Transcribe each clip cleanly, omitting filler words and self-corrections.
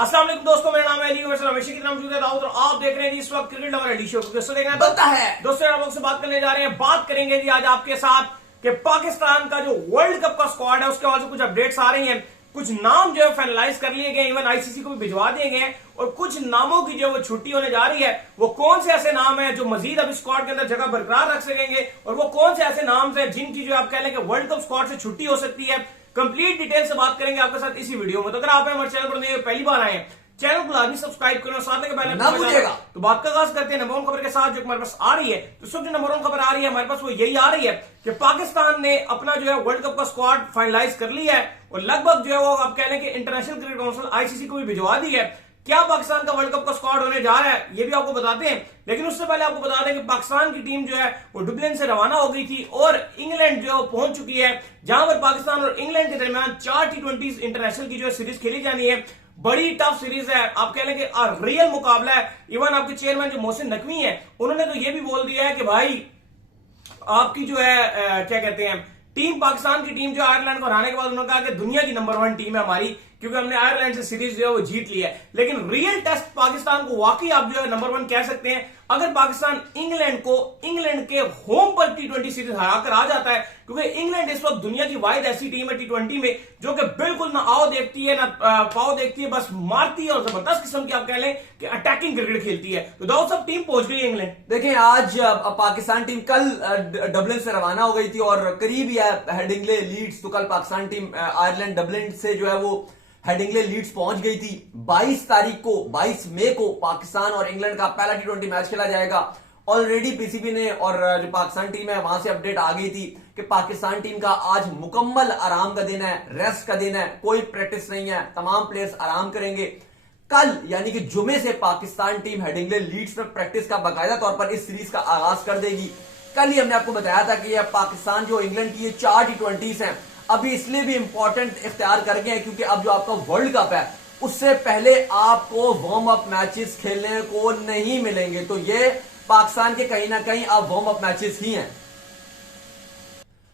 अस्सलाम वालेकुम दोस्तों, मेरा नाम है अली हमेशा की तरह मौजूद है दाऊद और आप देख रहे हैं जी इस वक्त क्रिकेट लवर अली शो। दोस्तों देखना बनता है दोस्तों, आप लोग से बात करने जा रहे हैं। बात करेंगे जी आज आपके साथ कि पाकिस्तान का जो वर्ल्ड कप का स्क्वाड है उसके हवाले से कुछ अपडेट्स आ रही हैं। कुछ नाम जो है फाइनलाइज कर लिए गए, इवन आईसीसी को भी भिजवा दिए गए हैं और कुछ नामों की जो वो छुट्टी होने जा रही है। वो कौन से ऐसे नाम हैं जो मजीद अभी स्क्वाड के अंदर जगह बरकरार रख सकेंगे और वो कौन से ऐसे नाम हैं जिनकी जो आप कह लें कि वर्ल्ड कप स्क्वाड से छुट्टी हो सकती है। कंप्लीट डिटेल से बात करेंगे आपके साथ इसी वीडियो में। तो अगर आप हमारे चैनल पर पहली बार आए हैं, चैनल को लाजमी सब्सक्राइब करो, साथ में पहले ना भूलिएगा। तो बात का आगाज करते हैं नंबर वन खबर के साथ जो हमारे पास आ रही है। तो सब जो नंबर वन खबर आ रही है हमारे पास वो यही आ रही है कि पाकिस्तान ने अपना जो है वर्ल्ड कप का स्क्वाड फाइनलाइज कर लिया है और लगभग जो है वो आप कह लें कि इंटरनेशनल क्रिकेट काउंसिल आईसीसी को भी भिजवा दी है। क्या पाकिस्तान का वर्ल्ड कप का स्क्वाड होने जा रहा है ये भी आपको बताते हैं, लेकिन उससे पहले आपको बता दें कि पाकिस्तान की टीम जो है वो डुबलिन से रवाना हो गई थी और इंग्लैंड जो पहुंच चुकी है, जहां पर पाकिस्तान और इंग्लैंड के दरमियान 4 T20 इंटरनेशनल की जो है सीरीज खेली जानी है। बड़ी टफ सीरीज है, आप कह लें कि रियल मुकाबला है। इवन आपके चेयरमैन जो मोहसिन नकवी है उन्होंने तो ये भी बोल दिया है कि भाई आपकी जो है क्या कहते हैं टीम, पाकिस्तान की टीम जो आयरलैंड को हराने के बाद उन्होंने कहा कि दुनिया की नंबर 1 टीम है हमारी, क्योंकि हमने आयरलैंड से सीरीज जो है वो जीत ली है। लेकिन रियल टेस्ट पाकिस्तान को वाकई आप जो है नंबर 1 कह सकते हैं अगर पाकिस्तान इंग्लैंड के होम पर T20 सीरीज हराकर आ जाता है, क्योंकि इंग्लैंड इस वक्त दुनिया की वाहिद ऐसी टीम है T20 में जो कि बिल्कुल ना आओ देखती है ना पाओ देखती है, बस मारती है और जबरदस्त किस्म की आप कह लें कि अटैकिंग क्रिकेट खेलती है। तो दाऊद साहब टीम पहुंच गई है इंग्लैंड। देखें, आज पाकिस्तान टीम कल डबलिन से रवाना हो गई थी और करीब ही है हेडिंगले लीड्स। तो कल पाकिस्तान टीम आयरलैंड डबलिन से जो है वो हेडिंगले लीड्स पहुंच गई थी। 22 मई को पाकिस्तान और इंग्लैंड का पहला T20 मैच खेला जाएगा। ऑलरेडी पीसीबी ने और जो पाकिस्तान टीम है वहां से अपडेट आ गई थी कि पाकिस्तान टीम का आज मुकम्मल आराम का दिन है, रेस्ट का दिन है, कोई प्रैक्टिस नहीं है, तमाम प्लेयर्स आराम करेंगे। कल यानी कि जुमे से पाकिस्तान टीम हेडिंगले लीड्स में प्रैक्टिस का बाकायदा तौर पर इस सीरीज का आगाज कर देगी। कल ही हमने आपको बताया था कि यह पाकिस्तान जो इंग्लैंड की ये 4 T20 हैं अभी इसलिए भी इंपॉर्टेंट इख्तियार कर गए हैं क्योंकि अब जो आपका वर्ल्ड कप है उससे पहले आपको वार्म अप मैचेस खेलने को नहीं मिलेंगे। तो ये पाकिस्तान के कहीं ना कहीं अब वार्म अप मैचेस ही हैं।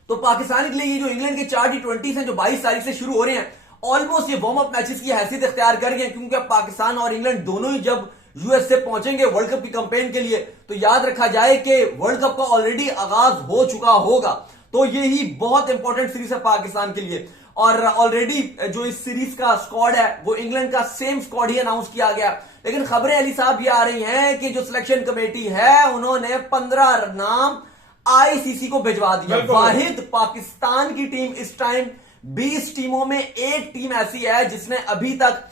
तो पाकिस्तान के लिए ये जो इंग्लैंड के 4 T20 हैं जो 22 तारीख से शुरू हो रहे हैं, ऑलमोस्ट ये वार्म अप मैचेस की हैसियत इख्तियार कर गए हैं, क्योंकि पाकिस्तान और इंग्लैंड दोनों ही जब यूएस से पहुंचेंगे वर्ल्ड कप की कैंपेन के लिए तो याद रखा जाए कि वर्ल्ड कप का ऑलरेडी आगाज हो चुका होगा। तो ये ही बहुत इंपॉर्टेंट सीरीज है पाकिस्तान के लिए। और ऑलरेडी जो इस सीरीज का स्क्वाड है वो इंग्लैंड का सेम स्क्वाड ही अनाउंस किया गया। लेकिन खबरें अली साहब ये आ रही हैं कि जो सिलेक्शन कमेटी है उन्होंने 15 नाम आईसीसी को भिजवा दिया। वाहिद पाकिस्तान की टीम इस टाइम 20 टीमों में एक टीम ऐसी है जिसने अभी तक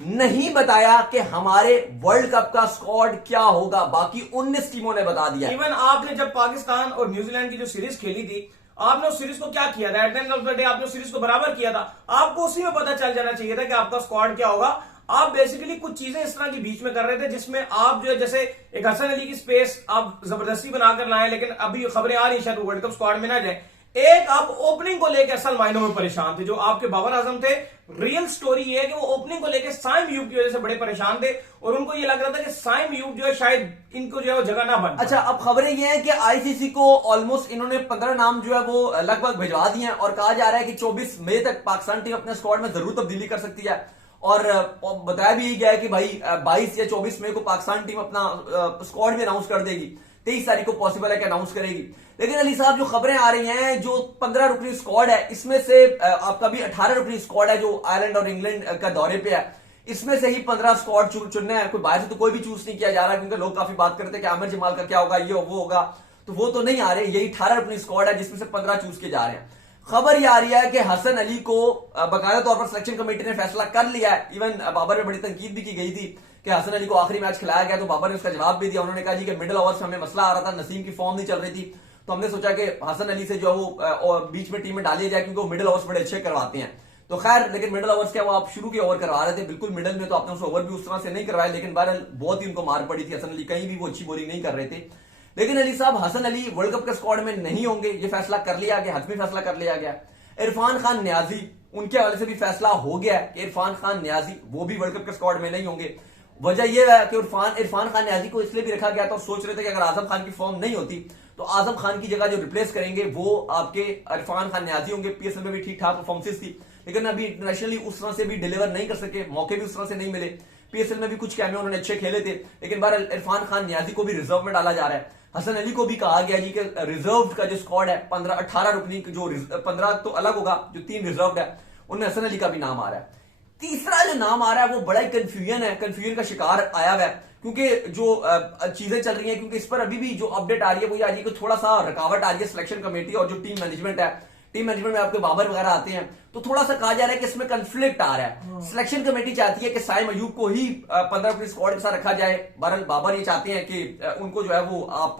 नहीं बताया कि हमारे वर्ल्ड कप का स्क्वाड क्या होगा। बाकी 19 टीमों ने बता दिया। इवन आपने जब पाकिस्तान और न्यूजीलैंड की जो सीरीज खेली थी, आपने उस सीरीज को क्या किया था? At the end of the day आपने उस सीरीज को बराबर किया था। आपको उसी में पता चल जाना चाहिए था कि आपका स्क्वाड क्या होगा। आप बेसिकली कुछ चीजें इस तरह की बीच में कर रहे थे जिसमें आप जो है जैसे एक हसन अली की स्पेस आप जबरदस्ती बनाकर लाए, लेकिन अभी खबरें आ रही शायद वर्ल्ड कप स्क्वाड में ना जाए। एक आप ओपनिंग को लेकर असल मायनों में परेशान थे, जो आपके बाबर आजम थे। रियल स्टोरी ये है कि वो ओपनिंग को लेकर साइम यूब की वजह से बड़े परेशान थे और उनको ये लग रहा था कि साइम यूब जो है शायद इनको जो है वो जगह ना बन। अच्छा, अब खबरें ये हैं कि आईसीसी को ऑलमोस्ट इन्होंने 15 नाम जो है वो लगभग भिजवा दिए हैं और कहा जा रहा है कि 24 मई तक पाकिस्तान टीम अपने स्क्वाड में जरूर तब्दीली कर सकती है। और बताया भी गया है कि भाई 22 या 24 मई को पाकिस्तान टीम अपना स्क्वाड भी अनाउंस कर देगी। 23 तारीख को पॉसिबल है कि अनाउंस करेगी। लेकिन अली साहब जो खबरें आ रही हैं, जो 15 रुकनी स्क्वाड है इसमें से आपका भी 18 रुकनी स्क्वाड है जो आयरलैंड और इंग्लैंड का दौरे पे है। इसमें से ही 15 स्क्वाड चुनना है। कोई बाहर से तो कोई भी चूज नहीं किया जा रहा, क्योंकि लोग काफी बात करते हैं कि आमिर जमाल का क्या होगा, ये वो होगा, तो वो तो नहीं आ रहे। यही 18 रुकनी स्क्वाड है जिसमें से 15 चूज किए जा रहे हैं। खबर यह आ रही है कि हसन अली को बाकायदा तौर पर सिलेक्शन कमेटी ने फैसला कर लिया है। इवन बाबर में बड़ी तनकीद भी की गई थी कि हसन अली को आखिरी मैच खिलाया गया, तो बाबर ने उसका जवाब भी दिया। उन्होंने कहा जी कि मिडिल ओवर्स में हमें मसला आ रहा था, नसीम की फॉर्म नहीं चल रही थी, तो हमने सोचा कि हसन अली से जो वो बीच में टीम में डालिए जाए, क्योंकि वो मिडिल ओवर्स बड़े अच्छे करवाते हैं। तो खैर, लेकिन मिडिल ओवर्स क्या वो आप शुरू के ओवर करवा रहे थे बिल्कुल मिडिल में, तो आपने उस ओवर भी उस तरह से नहीं करवाया। लेकिन बहरहाल बहुत ही उनको मार पड़ी थी। हसन अली कहीं भी वो अच्छी बॉलिंग नहीं कर रहे थे। लेकिन अली साहब हसन अली वर्ल्ड कप के स्क्वाड में नहीं होंगे, ये फैसला कर लिया गया, हतमी फैसला कर लिया गया। इरफान खान न्याजी, उनके हवाले से भी फैसला हो गया कि इरफान खान न्याजी वो भी वर्ल्ड कप के स्क्वाड में नहीं होंगे। वजह यह है कि इरफान खान न्याजी को इसलिए भी रखा गया था और सोच रहे थे कि अगर आजम खान की फॉर्म नहीं होती तो आजम खान की जगह जो रिप्लेस करेंगे वो आपके इरफान खान न्याजी होंगे। पीएसएल में भी ठीक ठाक परफॉर्मेंस थी, लेकिन अभी इंटरनेशनली उस तरह से भी डिलीवर नहीं कर सके, मौके भी उस तरह से नहीं मिले। पीएसएल में भी कुछ कैमे उन्होंने अच्छे खेले थे, लेकिन बार इरफान खान नियाजी को भी रिजर्व में डाला जा रहा है। हसन अली को भी कहा गया जी कि रिजर्व का जो स्क्वाड है 15-18 रुकनी, जो 15 तो अलग होगा, जो 3 रिजर्व है उनमें हसन अली का भी नाम आ रहा है। तीसरा जो नाम आ रहा है वो बड़ा ही कंफ्यूजन का शिकार आया हुआ है, क्योंकि जो चीजें चल रही हैं, क्योंकि इस पर अभी भी जो अपडेट आ रही है वो ये आ रही है कि थोड़ा सा रुकावट आ रही है सिलेक्शन कमेटी और जो टीम मैनेजमेंट है। टीम मैनेजमेंट में आपके बाबर वगैरह आते हैं, तो थोड़ा सा कहा जा रहा है कि इसमें कंफ्लिक्ट आ रहा है। सिलेक्शन कमेटी चाहती है कि साइम अयूब को ही 15 अपनी स्क्वाड के साथ रखा जाए, बहरहाल बाबर ये चाहते हैं कि उनको जो है वो आप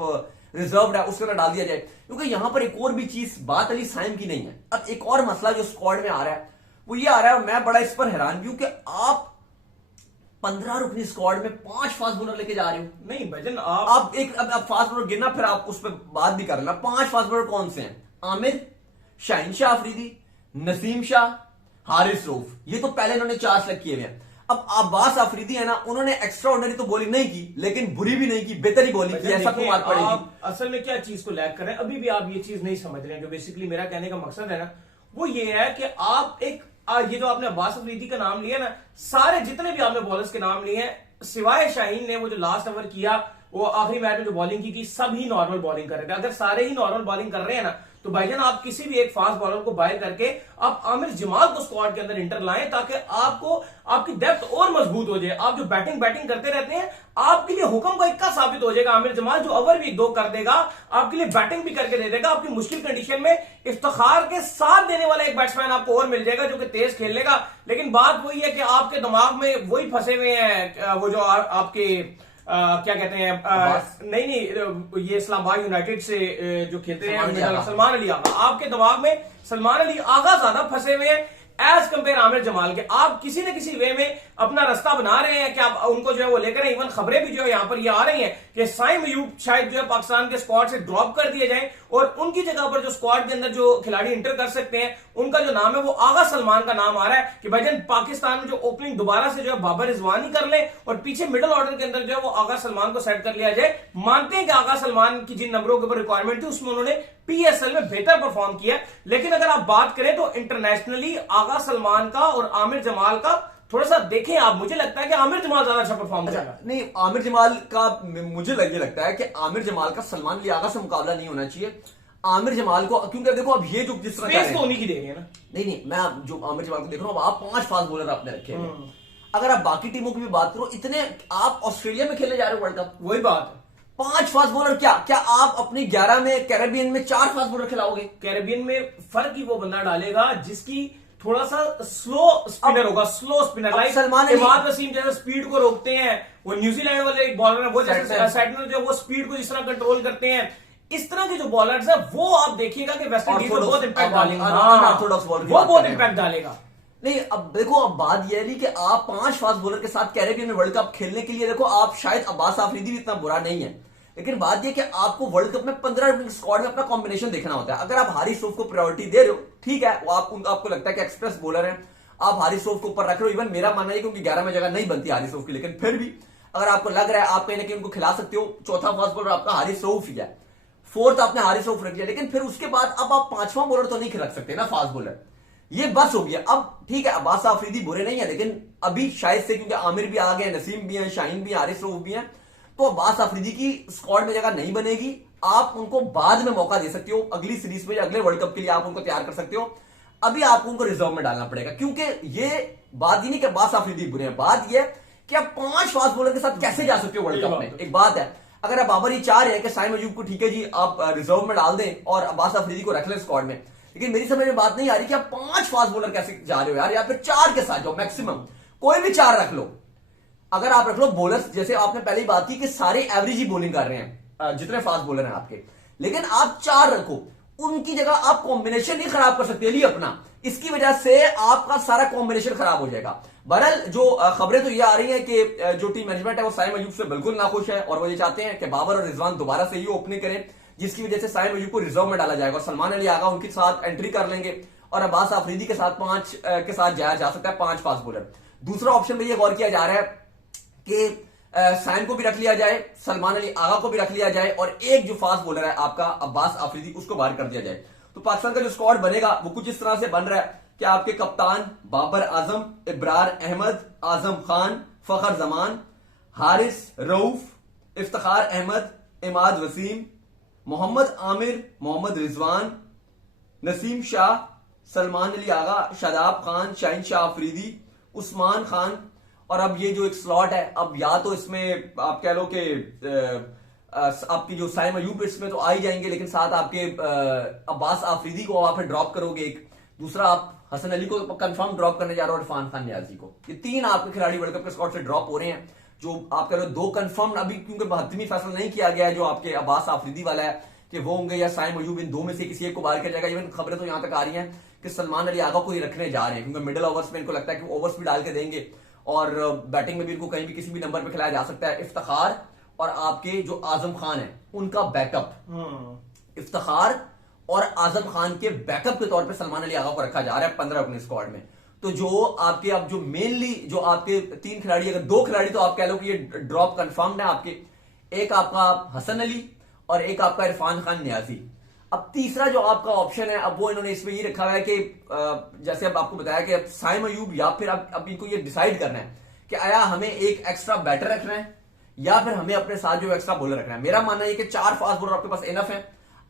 रिजर्व है उसके अंदर डाल दिया जाए, क्योंकि यहां पर एक और भी चीज बात अली साइम की नहीं है। अब एक और मसला जो स्क्वाड में आ रहा है वो ये आ रहा है, मैं बड़ा इस पर हैरान भी हूं कि आप 15 रुकनी स्क्वाड में 5 फास्ट बॉलर लेके जा रहे हो। नहीं भजन, आप एक अब फास्ट बॉलर गिरना, फिर आप उस पर बात भी कर लेना। 5 फास्ट बॉलर कौन से हैं? आमिर, शाहीन शाह अफरीदी, नसीम शाह, हारिस रऊफ, ये तो पहले इन्होंने 4 सेलेक्ट किए हुए हैं। अब अब्बास अफरीदी है ना, उन्होंने एक्स्ट्रा ऑर्डिनरी तो बॉलिंग नहीं की, लेकिन बुरी भी नहीं की, बेहतर ही बॉलिंग की, ऐसा को मार पड़ेगी। असल में क्या चीज को लैग कर रहे हैं, अभी भी आप ये चीज नहीं समझ रहे हैं। जो बेसिकली मेरा कहने का मकसद है ना, वो ये है कि आप एक ये जो आपने अब्बास अफरीदी का नाम लिया ना, सारे जितने भी आपने बॉलर्स के नाम लिए हैं सिवाय शाहीन ने, वो जो लास्ट ओवर किया, वो आखिरी मैच में जो बॉलिंग की सब ही नॉर्मल बॉलिंग कर रहे थे। अगर सारे ही नॉर्मल बॉलिंग कर रहे हैं ना, तो भाईजान आप किसी भी एक फास्ट बॉलर को बाहर करके आप आमिर जमाल को स्क्वाड के अंदर इंटर लाएं, ताकि आपको आपकी डेप्थ और मजबूत हो जाए। आप जो बैटिंग करते रहते हैं, आपके लिए हुक्म का इक्का साबित हो जाएगा आमिर जमाल, जो ओवर भी 2 कर देगा, आपके लिए बैटिंग भी करके दे देगा। आपकी मुश्किल कंडीशन में इफ्तिखार के साथ देने वाला एक बैट्समैन आपको और मिल जाएगा जो कि तेज खेल लेगा। लेकिन बात वही है कि आपके दिमाग में वही फंसे हुए हैं, वो जो आपके क्या कहते हैं, नहीं ये इस्लामाबाद यूनाइटेड से जो खेलते हैं सलमान अली आगा, आपके दिमाग में सलमान अली आगा ज्यादा फंसे हुए हैं एज कंपेयर आमिर जमाल के। आप किसी न किसी वे में अपना रास्ता बना रहे हैं कि आप उनको जो है वो लेकर, इवन खबरें भी जो है यहां पर ये आ रही हैं कि साइम अयूब शायद जो है पाकिस्तान के स्क्वाड से ड्रॉप कर दिए जाएं और उनकी जगह पर जो स्क्वाड के अंदर जो खिलाड़ी इंटर कर सकते हैं उनका जो नाम है वो आगा सलमान का नाम आ रहा है कि भाईजान पाकिस्तान में जो ओपनिंग दोबारा से जो है बाबर रिजवान ही कर ले और पीछे मिडिल ऑर्डर के अंदर जो है वो आगा सलमान को सेट कर लिया जाए। मानते हैं कि आगा सलमान की जिन नंबरों के ऊपर रिक्वायरमेंट थी उसमें उन्होंने पीएसएल में बेहतर परफॉर्म किया, लेकिन अगर आप बात करें तो इंटरनेशनली आगा सलमान का और आमिर जमाल का थोड़ा सा देखें आप, मुझे लगता है कि आमिर जमाल ज्यादा अच्छा परफॉर्म करेगा। नहीं, आमिर जमाल का मुझे लगता है कि आमिर जमाल का सलमान अली आगा से मुकाबला नहीं होना चाहिए। आमिर जमाल को, क्योंकि देखो अब ये जो जिस तरह तो उन्हीं की दे रही है ना। नहीं, मैं जो आमिर जमाल को देख रहा हूं, आप 5 फास्ट बॉलर आपने रखे हैं। अगर आप बाकी टीमों की भी बात करो, इतने आप ऑस्ट्रेलिया में खेलने जा रहे हो वर्ल्ड कप, वही बात है। 5 फास्ट बॉलर, क्या आप अपनी 11 में कैरेबियन में 4 फास्ट बॉलर खिलाओगे? कैरेबियन में फर्क ही वो बंदा डालेगा जिसकी थोड़ा सा स्लो स्पिनर होगा, slow spinner, like Salman Imad Wasim जैसे स्पीड को रोकते हैं, वो न्यूजीलैंड वाले एक बॉलर है, वो जैसे सेटनर जो वो स्पीड को जिस तरह कंट्रोल करते हैं, इस तरह के जो बॉलर्स है वो आप देखिएगा कि वेस्ट इंडीज को बहुत इंपैक्ट डालेगा, वो बहुत इंपैक्ट डालेगा। नहीं, अब देखो, अब बात यह नहीं कि आप 5 फास्ट बॉलर के साथ कैरेबियन में वर्ल्ड कप खेलने के लिए, देखो आप शायद अब्बास आफरीदी भी इतना बुरा नहीं है, लेकिन बात यह कि आपको वर्ल्ड कप में 15 स्क्वाड में अपना कॉम्बिनेशन देखना होता है। अगर आप हारिस रऊफ को प्रायोरिटी दे रहे हो, ठीक है, वो आपको लगता है कि एक्सप्रेस बॉलर है, आप हारिस रऊफ को ऊपर रख रहे हो। इवन मेरा मानना है क्योंकि 11 में जगह नहीं बनती हारिस रऊफ की, लेकिन फिर भी अगर आपको लग रहा है आप कहीं ना कहीं उनको खिला सकते हो, चौथा फास्ट बॉलर आपका हारिस रऊफ ही है, 4th आपने हारिस रऊफ रख दिया, लेकिन फिर उसके बाद अब आप 5वां बॉलर तो नहीं रख सकते ना फास्ट बॉलर, ये बस हो गया। अब ठीक है, अब्बास आफरीदी बुरे नहीं है, लेकिन अभी शायद से क्योंकि आमिर भी आ गए, नसीम भी है, शाहीन भी, हारिस रऊफ भी है, तो अब्बास आफरीदी की स्क्वाड में जगह नहीं बनेगी। आप उनको बाद में मौका दे सकते हो, अगली सीरीज में या अगले वर्ल्ड कप के लिए आप उनको तैयार कर सकते हो। अभी आपको उनको रिजर्व में डालना पड़ेगा, क्योंकि ये बात ही नहीं कि अब्बास आफरीदी बुरे हैं, बात यह कि आप 5 फास्ट बॉलर के साथ कैसे जा सकते हो वर्ल्ड कप में। एक बात है, अगर आप बाबर ये चाह रहे हैं कि साइम अयूब को ठीक है जी आप रिजर्व में डाल दें और अब्बास आफरीदी को रख लें स्क्वाड में, लेकिन मेरी समझ में बात नहीं आ रही कि आप 5 फास्ट बॉलर कैसे जा रहे हो यार, या फिर 4 के साथ जाओ मैक्सिमम, कोई भी 4 रख लो। अगर आप रख लो बॉलर्स, जैसे आपने पहले ही बात की कि सारे एवरेज ही बॉलिंग कर रहे हैं जितने फास्ट बॉलर हैं आपके, लेकिन आप 4 रखो, उनकी जगह आप कॉम्बिनेशन नहीं खराब कर सकते लिए अपना, इसकी वजह से आपका सारा कॉम्बिनेशन खराब हो जाएगा। बहरहाल जो खबरें तो ये आ रही हैं कि जो टीम मैनेजमेंट है वो साइम अयूब से बिल्कुल नाखुश है और वो ये चाहते हैं कि बाबर और रिजवान दोबारा से ही ओपनिंग करें, जिसकी वजह से साइम अयूब को रिजर्व में डाला जाएगा और सलमान अली आगा उनके साथ एंट्री कर लेंगे और अब्बास आफरीदी के साथ 5 के साथ जाया जा सकता है 5 फास्ट बॉलर। दूसरा ऑप्शन में ये गौर किया जा रहा है कि साइम को भी रख लिया जाए, सलमान अली आगा को भी रख लिया जाए और एक जो फास्ट बॉलर है आपका अब्बास आफरीदी उसको बाहर कर दिया जाए। तो पाकिस्तान का जो स्क्वाड बनेगा वो कुछ इस तरह से बन रहा है कि आपके कप्तान बाबर आजम, इब्रार अहमद, आजम खान, फखर जमान, हारिस रऊफ, इफ्तिखार अहमद, इमाद वसीम, मोहम्मद आमिर, मोहम्मद रिजवान, नसीम शाह, सलमान अली आगा, शादाब खान, शाहीन शाह अफरीदी, उस्मान खान। और अब ये जो एक स्लॉट है, अब या तो इसमें आप कह लो कि आपकी जो साइम अयूब इसमें तो आ ही जाएंगे, लेकिन साथ आपके अब्बास आफरीदी को आप ड्रॉप करोगे एक, दूसरा आप हसन अली को कंफर्म ड्रॉप करने जा रहे हो, इरफान खान नियाजी को। ये 3 आपके खिलाड़ी वर्ल्ड कप के स्क्वाड से ड्रॉप हो रहे हैं। जो आप कह लो 2 कंफर्म अभी, क्योंकि 72वीं फैसला नहीं किया गया है जो आपके अब्बास आफरीदी वाला है कि वो होंगे या साइम अयूब, इन 2 में से किसी एक को बाहर किया जाएगा। इवन खबरें तो यहां तक आ रही हैं कि सलमान अली आगा को ही रखने जा रहे हैं, क्योंकि मिडिल ओवर्स में इनको लगता है कि ओवर्स भी डाल के देंगे और बैटिंग में भी इनको कहीं भी किसी भी नंबर पे खिलाया जा सकता है। इफ्तिखार और आपके जो आजम खान है उनका बैकअप, इफ्तिखार और आजम खान के बैकअप के तौर पे सलमान अली आगा को रखा जा रहा है 15 अपने स्क्वाड में। तो जो आपके अब जो मेनली जो आपके 3 खिलाड़ी, अगर 2 खिलाड़ी तो आप कह लो कि ये ड्रॉप कंफर्म्ड है आपके, एक आपका हसन अली और एक आपका इरफान खान नियाजी। अब तीसरा जो आपका ऑप्शन है, अब वो इन्होंने इसमें ये रखा हुआ है कि जैसे अब आपको बताया कि अब साइम अयूब या फिर अब इनको ये डिसाइड करना है कि आया हमें एक एक्स्ट्रा बैटर रखना है या फिर हमें अपने साथ जो एक्स्ट्रा बॉलर रखना है। मेरा मानना है कि 4 फास्ट बॉलर आपके पास इनफ है,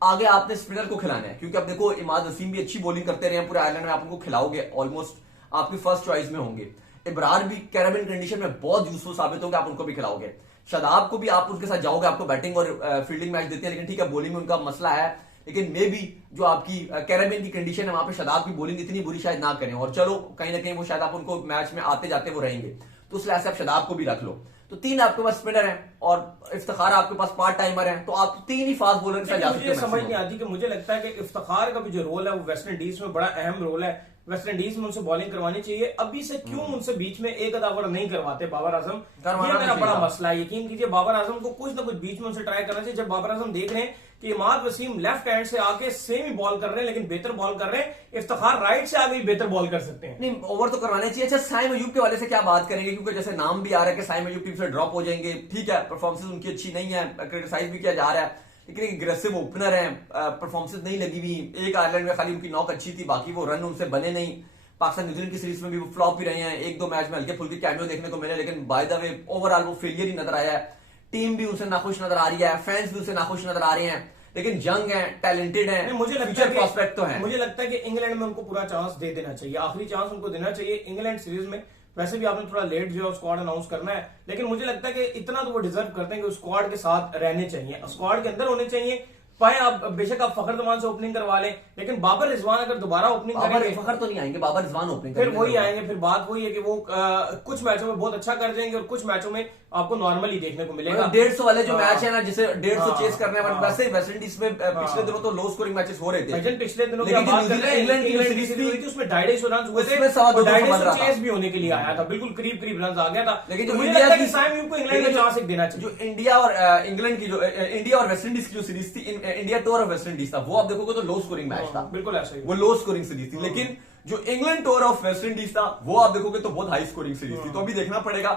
आगे आपने स्पिनर को खिलाना है, क्योंकि अब देखो इमाद वसीम भी अच्छी बॉलिंग करते रहे पूरे आयरलैंड में, आप उनको खिलाओगे, ऑलमोस्ट आपकी फर्स्ट चॉइस में होंगे। इब्रार भी कैरेबियन कंडीशन में बहुत यूजफुल साबित होंगे, आप उनको भी खिलाओगे। शादाब को भी आप उनके साथ जाओगे, आपको बैटिंग और फील्डिंग मैच देते हैं, लेकिन ठीक है बॉलिंग में उनका मसला है, लेकिन मे भी जो आपकी कैरेबियन की कंडीशन है वहां पे शादाब की बॉलिंग इतनी बुरी शायद ना करें, और चलो कहीं ना कहीं वो शायद आप उनको मैच में आते जाते वो रहेंगे, तो उस लिहाज से आप शादाब को भी रख लो। तो 3 आपके पास स्पिनर हैं और इफ्तिखार आपके पास पार्ट टाइमर हैं, तो आप 3 ही फास्ट बॉलर के साथ जा सकते हैं। मुझे समझ नहीं आती कि मुझे लगता है कि इफ्तिखार का भी जो रोल है वो वेस्ट इंडीज में बड़ा अहम रोल है, वेस्ट इंडीज में उनसे बॉलिंग करवानी चाहिए। अभी से क्यों उनसे बीच में एक अदा ओवर नहीं करवाते बाबर आजम, ये मेरा बड़ा मसला है। यकीन कीजिए बाबर आजम को कुछ ना कुछ बीच में उनसे ट्राई करना चाहिए। जब बाबर आजम देख रहे हैं कि इमाद वसीम लेफ्ट हैंड से आके सेम ही बॉल कर रहे हैं लेकिन बेहतर बॉल कर रहे हैं, इफ्तिखार राइट से आगे बेहतर बॉल कर सकते हैं। नहीं, ओवर तो करवाने चाहिए। अच्छा, साइम अयूब के वाले से क्या बात करेंगे, क्योंकि जैसे नाम भी आ रहा है कि साइम अयूब टीम से ड्रॉप हो जाएंगे। ठीक है, परफॉर्मेंस उनकी अच्छी नहीं है, क्रिटिसाइज भी किया जा रहा है, लेकिन एक अग्रेसिव ओपनर है, परफॉर्मेंस नहीं लगी हुई। एक आयरलैंड में खाली उनकी नॉक अच्छी थी, बाकी वो रन उनसे बने नहीं। पाकिस्तान न्यूजीलैंड की सीरीज में भी वो फ्लॉप भी रहे हैं, 1-2 मैच में हल्के फुल्के कैमियो देखने को मिले, लेकिन बाय द वे ओवरऑल वो फेलियर ही नजर आया है। टीम भी उनसे नाखुश नजर आ रही है, फैंस भी उनसे नाखुश नजर आ रहे हैं, लेकिन यंग है, टैलेंटेड है, मुझे लगता है प्रॉस्पेक्ट तो है। मुझे लगता है कि इंग्लैंड में उनको पूरा चांस दे देना चाहिए, आखिरी चांस उनको देना चाहिए इंग्लैंड सीरीज में। वैसे भी आपने थोड़ा लेट जो है स्क्वाड अनाउंस करना है, लेकिन मुझे लगता है कि इतना तो वो डिजर्व करते हैं कि स्क्वाड के साथ रहने चाहिए, स्क्वाड के अंदर होने चाहिए। पाए आप बेशक आप फखर जमान से ओपनिंग करवा लें, लेकिन बाबर रिजवान अगर दोबारा ओपनिंग करेंगे, फखर तो नहीं आएंगे, बाबर रिजवान ओपनिंग फिर वही आएंगे। फिर बात वही है कि वो कुछ मैचों में बहुत अच्छा कर जाएंगे और कुछ मैचों में आपको नॉर्मली देखने को मिलेगा। 150 वाले जो मैच है ना, जिसे 150 चेस करने वाले, वैसे वेस्ट इंडीज में पिछले दिनों तो लो स्कोरिंग मैचेस हो रहे थे, पिछले दिनों की लेकिन बात कर रहे हैं, इंग्लैंड की सीरीज हुई थी उसमें 250 रन हुए थे, उसमें 250 चेस भी होने के लिए आया था, बिल्कुल करीब करीब रन आ गया था। लेकिन तो जो मुझे इंडिया लगता है की कि साइम यूब को इंग्लैंड में चांस एक देना चाहिए। जो इंडिया और इंग्लैंड की जो इंडिया और वेस्ट इंडीज की जो सीरीज थी, इंडिया टूर और वेस्ट इंडीज था, वो आप देखोगे तो लो स्कोरिंग मैच था, बिल्कुल ऐसा ही, वो लो स्कोरिंग सीरीज थी। लेकिन जो England tour of West Indies था, वो आप देखोगे तो बहुत हाई स्कोरिंग सीरीज थी। तो अभी देखना पड़ेगा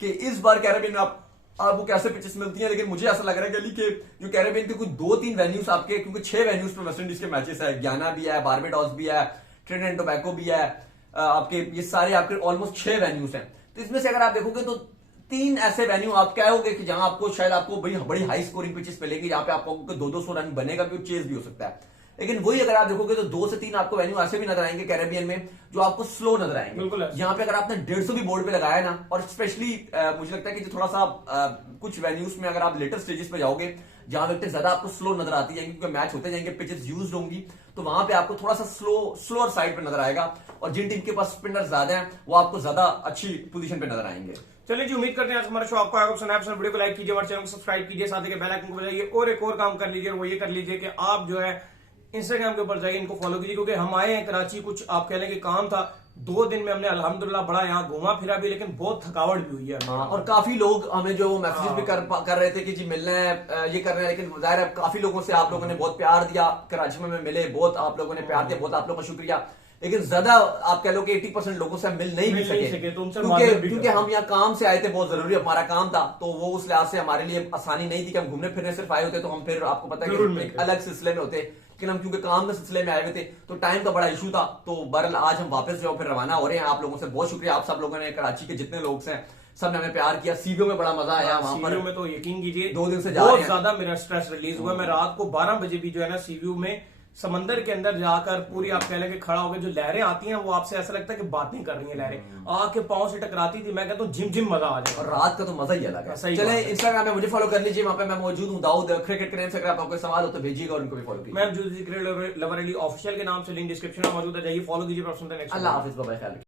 कि इस बार कैरेबियन में आपको कैसे पिचेस मिलती हैं। लेकिन मुझे ऐसा लग रहा है कि जो कैरेबियन के कुछ 2-3 वेन्यूज आपके, क्योंकि 6 वेन्यूज पे वेस्ट इंडीज के मैचेस है, ग्याना भी है, बारबेडॉस भी है, ट्रिनिडाद एंड टोबैगो भी है, आपके ये सारे आपके ऑलमोस्ट 6 वेन्यूज हैं। तो इसमें से अगर आप देखोगे तो 3 ऐसे वेन्यू आप कहोगे कि जहां आपको शायद आपको बड़ी हाई स्कोरिंग पिचेस मिलेगी, जहां पे आपको 200-200 रन बनेगा भी, चेस भी हो सकता है। लेकिन वही अगर आप देखोगे तो 2 से 3 आपको वेन्यू ऐसे भी नजर आएंगे कैरेबियन में जो आपको स्लो नजर आएंगे। यहाँ पे अगर आपने 150 भी बोर्ड पे लगाया ना, और स्पेशली मुझे लगता है कि जो थोड़ा सा कुछ वेन्यूज में अगर आप लेटर स्टेजेस पे जाओगे जहां विकेट ज्यादा आपको स्लो नजर आती है, क्योंकि मैच होते जाएंगे, पिचेस यूज्ड होंगी, तो वहां पे आपको थोड़ा सा स्लोअर साइड पे नजर आएगा, और जिन टीम के पास स्पिनर ज्यादा है वो आपको ज्यादा अच्छी पोजीशन पे नजर आएंगे। चलिए जी, उम्मीद करते हैं आज हमारा शो आपको आएगा पसंद आया। वीडियो को लाइक कीजिए, हमारे चैनल को सब्सक्राइब कीजिए, साथ ही बेल आइकन को बजाइए, और एक और काम कर लीजिए, वो ये कर लीजिए कि आप जो है इंस्टाग्राम के ऊपर जाइए, इनको फॉलो कीजिए, क्योंकि हम आए हैं कराची, कुछ आप कह लें कि काम था, 2 दिन में हमने अल्हम्दुलिल्लाह बड़ा यहाँ घूमा फिरा भी, लेकिन बहुत थकावट भी हुई है। और काफी लोग हमें जो मैसेजेस भी कर रहे थे कि जी मिलना है, ये कर रहे हैं, लेकिन जाहिर है काफी लोगों से आप लोगों ने बहुत प्यार दिया, कराची में मिले, बहुत आप लोगों ने प्यार दिया, बहुत आप लोगों का शुक्रिया। लेकिन ज्यादा आप कह लो कि 80% लोगों से मिल नहीं भी सके, क्योंकि हम यहाँ काम से आए थे, बहुत जरूरी हमारा काम था, तो वो उस लिहाज से हमारे लिए आसानी नहीं थी कि हम घूमने फिरने सिर्फ आए होते, तो हम फिर आपको पता है कि एक अलग सिलसिले में होते लेकिन हम क्योंकि काम के सिलसिले में आए हुए थे तो टाइम का बड़ा इशू था। तो बहरहाल आज हम वापस जो फिर रवाना हो रहे हैं। आप लोगों से बहुत शुक्रिया, आप सब लोगों ने, कराची के जितने लोग हैं सब ने हमें प्यार किया। सीवीओ में बड़ा मजा आया वहां पर। सीवीयू में तो यकीन कीजिए 2 दिन से जा रहे बहुत हैं। ज्यादा मेरा स्ट्रेस रिलीज हुआ। मैं रात को 12 बजे भी जो है ना सीवीयू में समंदर के अंदर जाकर पूरी आप कह लेंगे खड़ा होकर जो लहरें आती हैं वो आपसे ऐसा लगता है कि बातें कर रही हैं लहरें, आके पांव से टकराती थी। मैं कहता हूँ जिम जिम मजा आ जाए। और रात का तो मजा ही अलग है। सही चले बात है। इंस्टाग्राम में मुझे फॉलो कर लीजिए, वहां पे मैं मौजूद हूँ दाऊद क्रिकेट के नाम से। अगर आपका कोई सवाल हो तो भेजिएगा और उनको भी फॉलो कीजिए। मैं क्रिकेट लवर अली ऑफिशियल के नाम से लिंक डिस्क्रिप्शन में मौजूद है, जाइए फॉलो कीजिए। अल्लाह हाफिज, बाय बाय, ख्याल रखिए।